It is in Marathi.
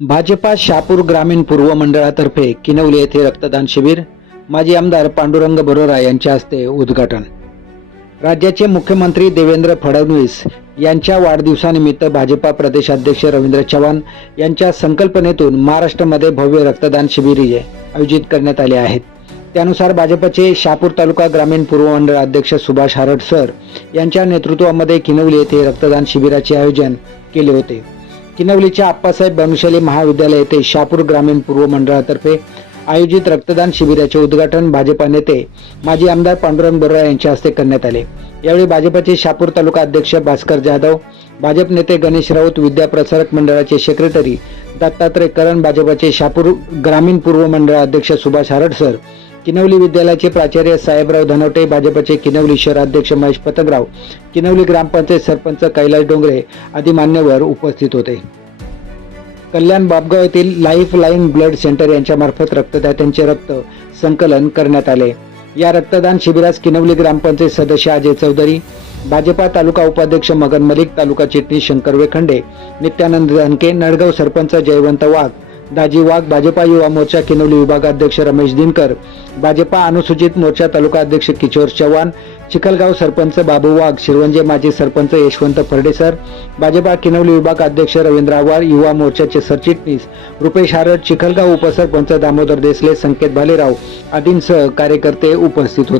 भाजपा शापूर ग्रामीण पूर्व मंडळातर्फे किनवली येथे रक्तदान शिबिर माजी आमदार पांडुरंग बरोरा यांच्या हस्ते उद्घाटन. राज्याचे मुख्यमंत्री देवेंद्र फडणवीस यांच्या वाढदिवसानिमित्त भाजपा प्रदेशाध्यक्ष रवींद्र चव्हाण यांच्या संकल्पनेतून महाराष्ट्रामध्ये भव्य रक्तदान शिबिर आयोजित करण्यात आले आहेत. त्यानुसार भाजपचे शापूर तालुका ग्रामीण पूर्व मंडळ अध्यक्ष सुभाष हारड सर यांच्या नेतृत्वामध्ये किनवली येथे रक्तदान शिबिराचे आयोजन केले होते. किनवलीच्या आप्पासाहेब बनुशाली महाविद्यालय येथे शापूर ग्रामीण पूर्व मंडळातर्फे आयोजित रक्तदान शिबिराचे उद्घाटन भाजपा नेते माजी आमदार पांडुरंग बोरा यांच्या हस्ते करण्यात आले. यावेळी भाजपचे शापूर तालुका अध्यक्ष भास्कर जाधव भाजप नेते गणेश राऊत विद्याप्रसारक मंडळाचे सेक्रेटरी दत्तात्रय करण भाजपचे शापूर ग्रामीण पूर्व मंडळ अध्यक्ष सुभाष हरडसर किनवली विद्यालयाचे प्राचार्य साहेबराव धनवटे भाजपचे किनवली शहराध्यक्ष महेश पतंगराव किनवली ग्रामपंचायत सरपंच कैलास डोंगरे आदी मान्यवर उपस्थित होते. कल्याण बाबगाव येथील लाईफ लाईन ब्लड सेंटर यांच्यामार्फत रक्तदात्यांचे रक्त संकलन करण्यात आले. या रक्तदान शिबिरास किनवली ग्रामपंचायत सदस्य अजय चौधरी भाजपा तालुका उपाध्यक्ष मगन मलिक तालुका चिटणीस शंकर वेखंडे नित्यानंद धनके नडगाव सरपंच जयवंत वाघ दाजी वाघ भाजपा युवा मोर्चा किनवली विभागाध्यक्ष रमेश दिनकर भाजपा अनुसूचित मोर्चा तालुका अध्यक्ष किशोर चव्हाण चिखलगाव सरपंच बाबू वाघ शिरवंजे माजी सरपंच यशवंत फर्डेसर भाजपा किनवली विभाग अध्यक्ष रवींद्र आव्हाड युवा मोर्चाचे सरचिटणीस रुपेश हारड चिखलगाव उपसरपंच दामोदर देसले संकेत भालेराव आदींसह कार्यकर्ते उपस्थित होते.